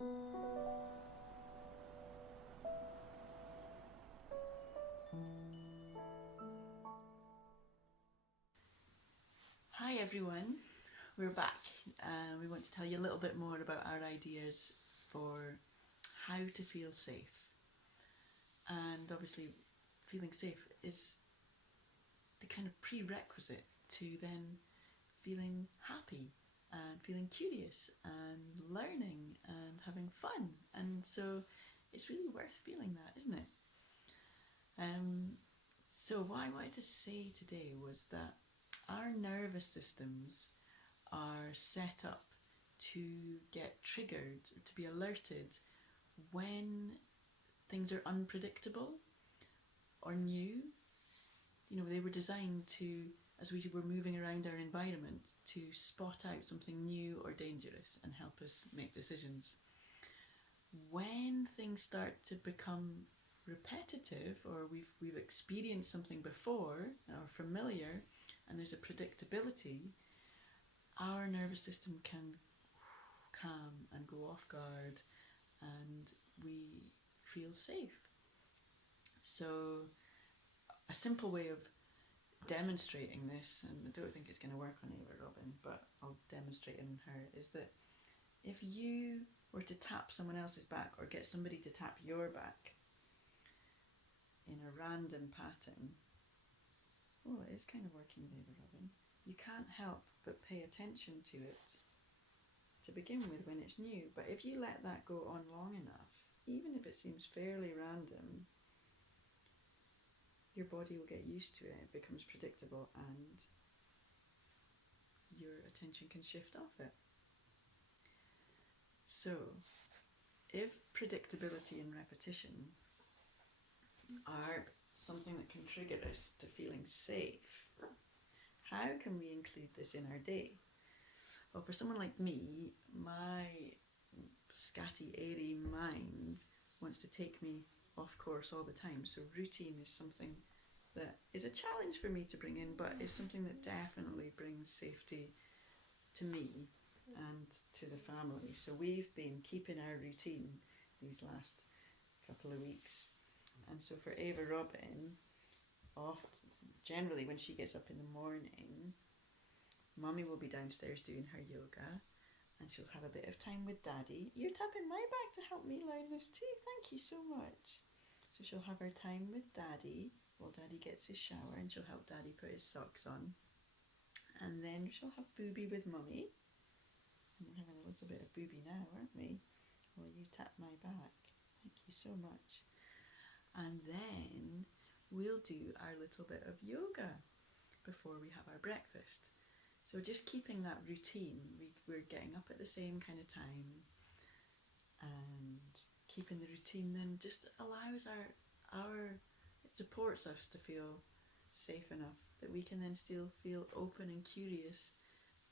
Hi everyone, we're back. We want to tell you a little bit more about our ideas for how to feel safe. And obviously, feeling safe is the kind of prerequisite to then feeling happy and feeling curious and learning and having fun. And so it's really worth feeling that, isn't it? So what I wanted to say today was that our nervous systems are set up to get triggered or to be alerted when things are unpredictable or new. You know, they were designed to, as we were moving around our environment, to spot out something new or dangerous and help us make decisions. When things start to become repetitive, or we've experienced something before or familiar, and there's a predictability, our nervous system can calm and go off guard, and we feel safe. So a simple way of demonstrating this, and I don't think it's going to work on Ava Robin, but I'll demonstrate in her, is that if you were to tap someone else's back or get somebody to tap your back in a random pattern, oh, it is kind of working with Ava Robin, you can't help but pay attention to it to begin with when it's new. But if you let that go on long enough, even if it seems fairly random, your body will get used to it, it becomes predictable, and your attention can shift off it. So, if predictability and repetition are something that can trigger us to feeling safe, how can we include this in our day? Well, for someone like me, my scatty, airy mind wants to take me off course all the time. So routine is something that is a challenge for me to bring in, but is something that definitely brings safety to me and to the family. So we've been keeping our routine these last couple of weeks. And so for Ava Robin, generally when she gets up in the morning, Mummy will be downstairs doing her yoga, and she'll have a bit of time with Daddy. You're tapping my back to help me learn this too. Thank you so much. So she'll have her time with Daddy while Daddy gets his shower, and she'll help Daddy put his socks on. And then she'll have Booby with Mummy. And we're having a little bit of Booby now, aren't we? Well, you tap my back. Thank you so much. And then we'll do our little bit of yoga before we have our breakfast. So just keeping that routine, we're getting up at the same kind of time, and keeping the routine then just allows it supports us to feel safe enough that we can then still feel open and curious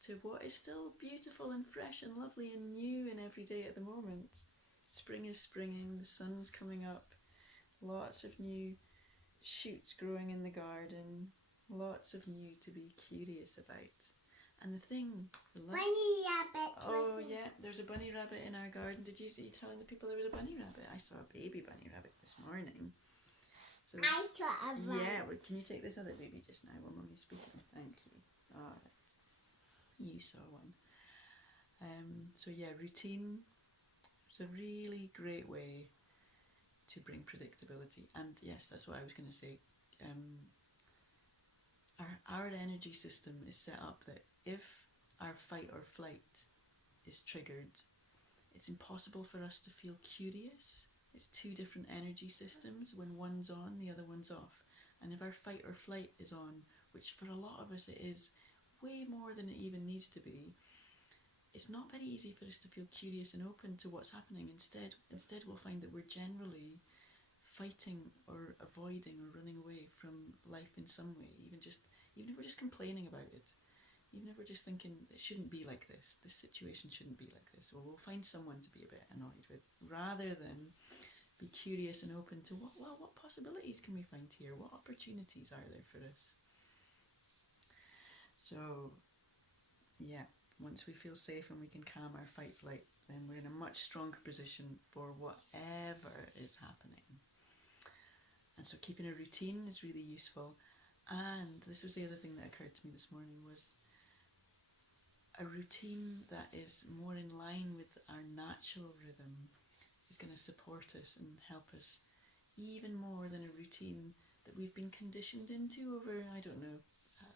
to what is still beautiful and fresh and lovely and new in every day at the moment. Spring is springing, the sun's coming up, lots of new shoots growing in the garden, lots of new to be curious about. And the thing, bunny rabbit. Oh yeah, there's a bunny rabbit in our garden. Did you see telling the people there was a bunny rabbit? I saw a baby bunny rabbit this morning. So I saw a bunny. Yeah, well, can you take this other baby just now while Mummy's speaking? Thank you. All right, you saw one. So yeah, routine is a really great way to bring predictability. And yes, that's what I was going to say. Our energy system is set up that if our fight or flight is triggered, it's impossible for us to feel curious. It's two different energy systems. When one's on, the other one's off. And if our fight or flight is on, which for a lot of us it is way more than it even needs to be, it's not very easy for us to feel curious and open to what's happening. Instead we'll find that we're generally fighting or avoiding or running away from life in some way, even if we're just complaining about it, even if we're just thinking it shouldn't be like this situation shouldn't be like this, or we'll find someone to be a bit annoyed with, rather than be curious and open to what possibilities can we find here, what opportunities are there for us. So yeah, once we feel safe and we can calm our fight flight then we're in a much stronger position for whatever is happening. And so keeping a routine is really useful. And this was the other thing that occurred to me this morning, was a routine that is more in line with our natural rhythm is going to support us and help us even more than a routine that we've been conditioned into over, I don't know,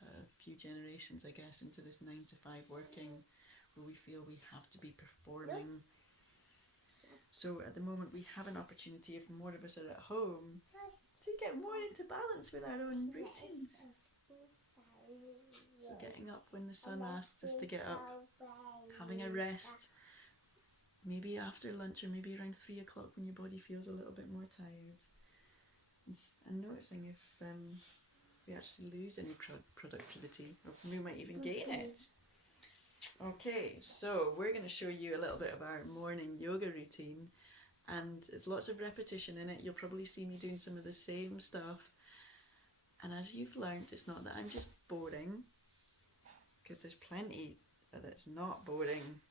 a few generations, I guess, into this 9 to 5 working, where we feel we have to be performing. So at the moment we have an opportunity, if more of us are at home, to get more into balance with our own routines. So getting up when the sun asks us to get up, having a rest, maybe after lunch or maybe around 3 o'clock when your body feels a little bit more tired, and noticing if we actually lose any productivity, or if we might even gain it. Okay, so we're going to show you a little bit of our morning yoga routine, and it's lots of repetition in it. You'll probably see me doing some of the same stuff, and as you've learned, it's not that I'm just boring, because there's plenty that's not boring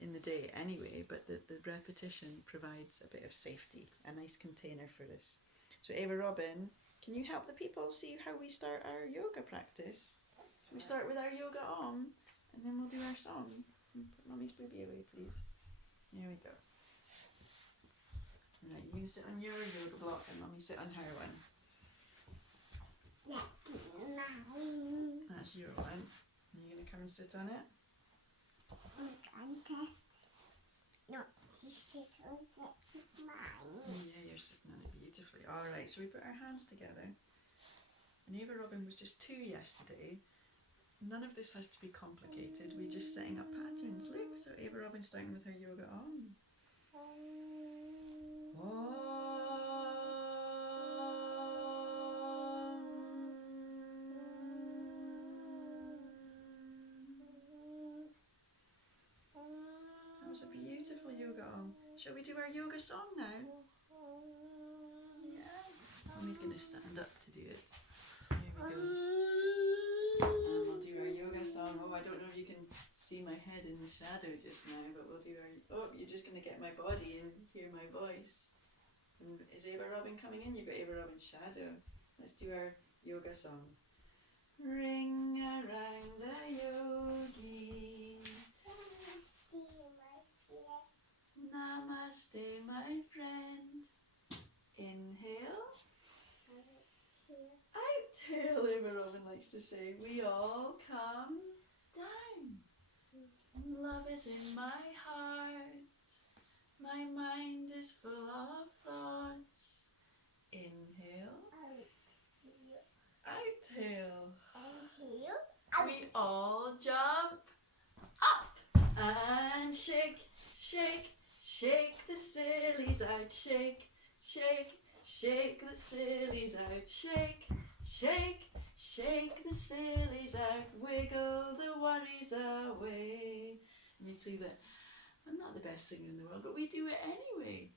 in the day anyway, but the repetition provides a bit of safety, a nice container for us. So Ava Robin, can you help the people see how we start our yoga practice? So we start with our yoga on, and then we'll do our song. Put Mummy's booby away, please. Here we go. Right, you can sit on your yoga block and Mummy sit on her one. That's your one. Are you going to come and sit on it? No, you sit on it. It's mine. Yeah, you're sitting on it beautifully. Alright, so we put our hands together. And Ava Robin was just 2 yesterday. None of this has to be complicated. We're just setting up patterns. Look, so Ava Robin's starting with her yoga on. That was a beautiful yoga on. Shall we do our yoga song now? Yeah. Mummy's going to stand up to do it. Here we go. And we'll do our yoga song. Oh, I don't know if you can see my head in the shadow just now, but we'll do our... Oh, you're just going to get my body and hear my voice. And is Ava Robin coming in? You've got Ava Robin's shadow. Let's do our yoga song. Ring around a yogi. Namaste, my friend. Inhale. Outhale, Ava Robin likes to say. We all come down. Love is in my heart. My mind is full of thoughts. Inhale. Outhale. We all jump up and shake, shake, shake the sillies out. Shake, shake, shake the sillies out. Shake, shake, shake the sillies out. Wiggle the worries away. And you see that I'm not the best singer in the world, but we do it anyway.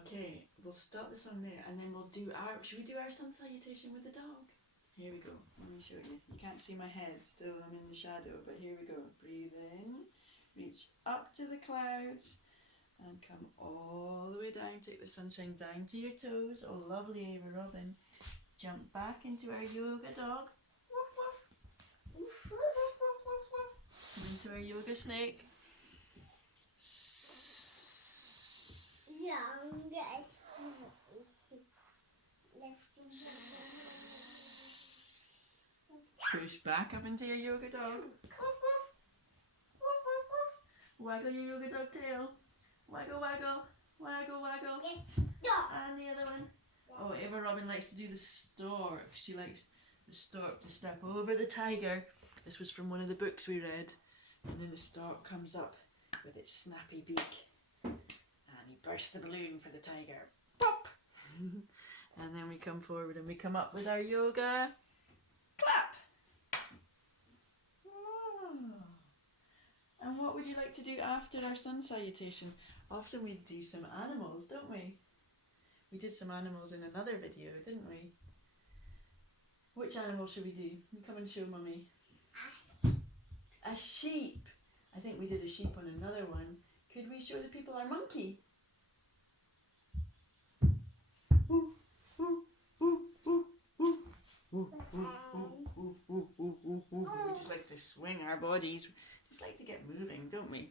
Okay, we'll stop the song there, and then we'll do our... Should we do our sun salutation with the dog? Here we go. Let me show you. You can't see my head, still I'm in the shadow, but here we go. Breathe in, reach up to the clouds, and come all the way down. Take the sunshine down to your toes. Oh, lovely, Ava Robin. Jump back into our yoga dog. Woof, woof. Woof, woof, woof, woof, woof. Into our yoga snake. Push back up into your yoga dog. Woof, woof. Woof, woof, woof. Waggle your yoga dog tail. Waggle, waggle. Waggle, waggle. And the other one. Oh, Ava Robin likes to do the stork. She likes the stork to step over the tiger. This was from one of the books we read. And then the stork comes up with its snappy beak. And he bursts the balloon for the tiger. Pop! And then we come forward and we come up with our yoga. Clap! And what would you like to do after our sun salutation? Often we do some animals, don't we? We did some animals in another video, didn't we? Which animal should we do? You come and show Mummy. A sheep. I think we did a sheep on another one. Could we show the people our monkey? We just like to swing our bodies. Just like to get moving, don't we?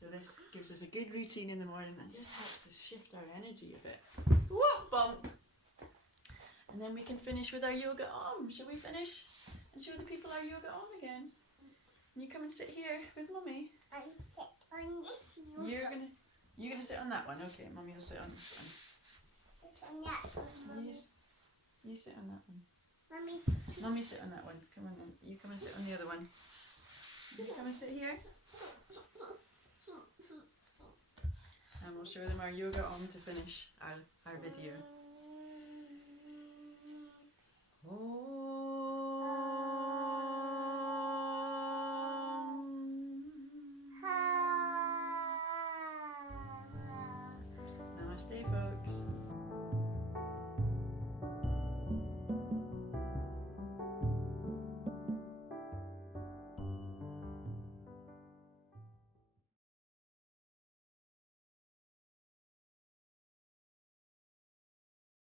So this gives us a good routine in the morning and just helps to shift our energy a bit. Whoop, bump. And then we can finish with our yoga arm. Shall we finish and show the people our yoga arm again? And you come and sit here with Mummy. And sit on this yoga. You're gonna sit on that one. Okay, Mummy will sit on this one. Sit on that one, Mummy. You sit on that one. Mummy, Sit on that one. Come on then. You come and sit on the other one. You come and sit here. And we'll show them our yoga arm to finish our video. Namaste, folks.